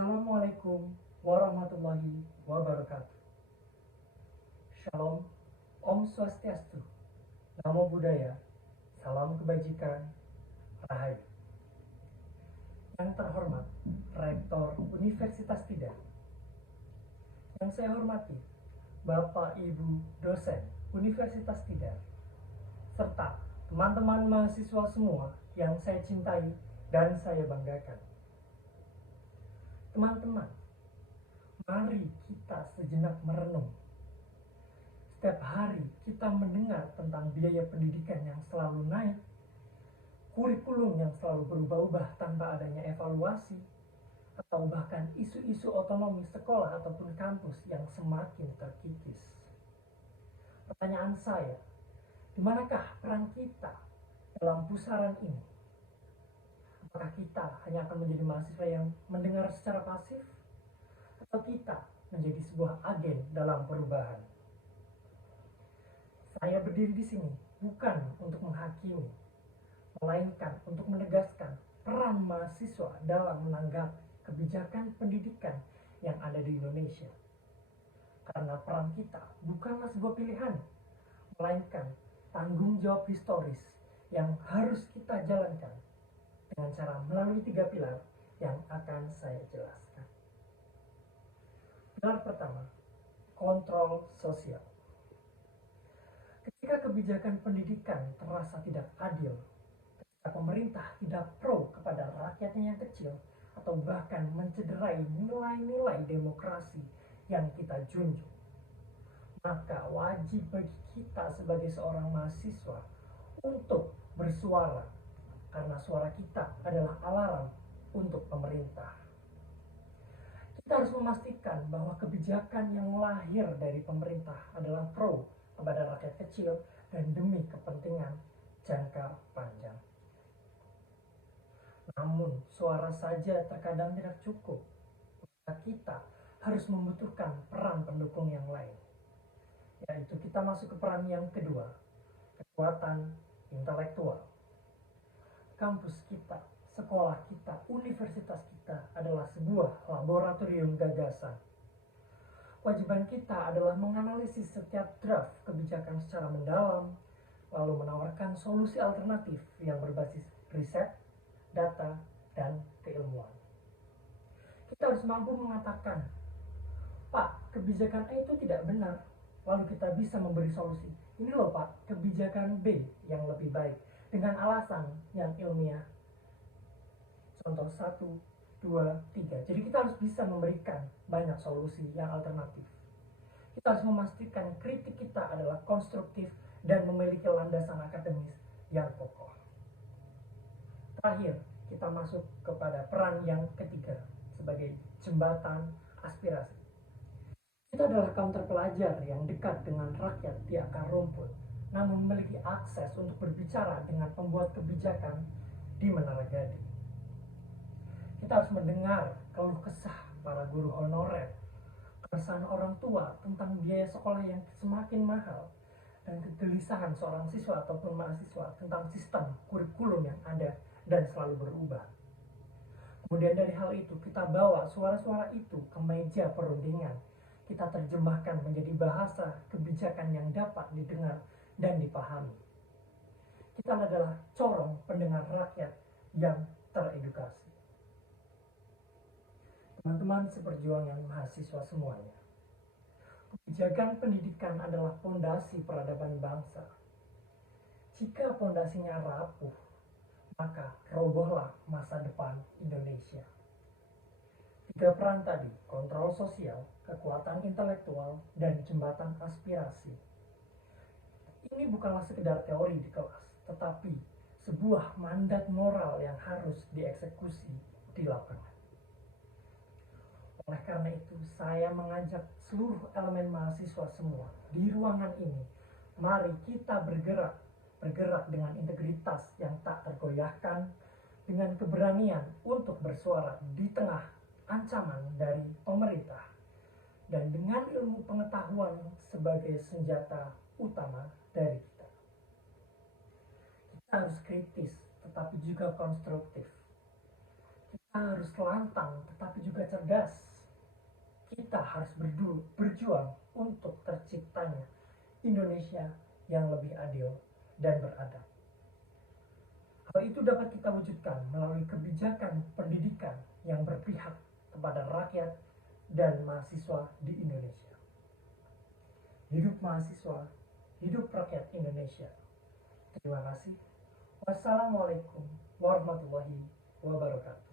Assalamualaikum warahmatullahi wabarakatuh. Shalom, Om Swastiastu, Namo Buddhaya, Salam Kebajikan, Rahayu. Yang terhormat, Rektor Universitas Tidar. Yang saya hormati, Bapak Ibu dosen Universitas Tidar, serta teman-teman mahasiswa semua yang saya cintai dan saya banggakan. Teman-teman, mari kita sejenak merenung. Setiap hari kita mendengar tentang biaya pendidikan yang selalu naik, kurikulum yang selalu berubah-ubah tanpa adanya evaluasi, atau bahkan isu-isu otonomi sekolah ataupun kampus yang semakin terkikis. Pertanyaan saya, di manakah peran kita dalam pusaran ini? Apakah kita hanya akan menjadi mahasiswa yang mendengar secara pasif, atau kita menjadi sebuah agen dalam perubahan? Saya berdiri di sini bukan untuk menghakimi, melainkan untuk menegaskan peran mahasiswa dalam menanggapi kebijakan pendidikan yang ada di Indonesia. Karena peran kita bukanlah sebuah pilihan, melainkan tanggung jawab historis yang harus kita jalankan dengan cara melalui 3 pilar yang akan saya jelaskan. Pilar pertama, kontrol sosial. Ketika kebijakan pendidikan terasa tidak adil, ketika pemerintah tidak pro kepada rakyatnya yang kecil, atau bahkan mencederai nilai-nilai demokrasi yang kita junjung, maka wajib bagi kita sebagai seorang mahasiswa untuk bersuara, karena suara kita adalah alarm untuk pemerintah. Kita harus memastikan bahwa kebijakan yang lahir dari pemerintah adalah pro kepada rakyat kecil dan demi kepentingan jangka panjang. Namun, suara saja terkadang tidak cukup. Kita harus membutuhkan peran pendukung yang lain, yaitu kita masuk ke peran yang kedua, kekuatan intelektual. Kampus kita, sekolah kita, universitas kita adalah sebuah laboratorium gagasan. Kewajiban kita adalah menganalisis setiap draft kebijakan secara mendalam, lalu menawarkan solusi alternatif yang berbasis riset, data, dan keilmuan. Kita harus mampu mengatakan, Pak, kebijakan A itu tidak benar, lalu kita bisa memberi solusi. Ini loh Pak, kebijakan B yang lebih baik, dengan alasan yang ilmiah. Contoh 1, 2, 3. Jadi kita harus bisa memberikan banyak solusi yang alternatif. Kita harus memastikan kritik kita adalah konstruktif dan memiliki landasan akademis yang kokoh. Terakhir, kita masuk kepada peran yang ketiga sebagai jembatan aspirasi. Kita adalah kaum terpelajar yang dekat dengan rakyat di akar rumput, namun memiliki akses untuk berbicara dengan pembuat kebijakan di Menara Gading. Kita harus mendengar keluh kesah para guru honorer, keresahan orang tua tentang biaya sekolah yang semakin mahal, dan kegelisahan seorang siswa ataupun mahasiswa tentang sistem kurikulum yang ada dan selalu berubah. Kemudian dari hal itu kita bawa suara-suara itu ke meja perundingan. Kita terjemahkan menjadi bahasa kebijakan yang dapat didengar dan dipahami. Kita adalah corong pendengar rakyat yang teredukasi. Teman-teman seperjuangan mahasiswa semuanya, kebijakan pendidikan adalah fondasi peradaban bangsa. Jika fondasinya rapuh, maka robohlah masa depan Indonesia. 3 peran tadi, kontrol sosial, kekuatan intelektual, dan jembatan aspirasi. Ini bukanlah sekedar teori di kelas, tetapi sebuah mandat moral yang harus dieksekusi di lapangan. Oleh karena itu, saya mengajak seluruh elemen mahasiswa semua di ruangan ini, mari kita bergerak dengan integritas yang tak tergoyahkan, dengan keberanian untuk bersuara di tengah ancaman dari pemerintah, dan dengan ilmu pengetahuan sebagai senjata utama dari kita. Kita harus kritis, tetapi juga konstruktif. Kita harus lantang tetapi juga cerdas. Kita harus berjuang untuk terciptanya Indonesia yang lebih adil dan beradab. Hal itu dapat kita wujudkan melalui kebijakan pendidikan yang berpihak kepada rakyat dan mahasiswa di Indonesia. Hidup mahasiswa, hidup rakyat Indonesia. Terima kasih. Wassalamualaikum warahmatullahi wabarakatuh.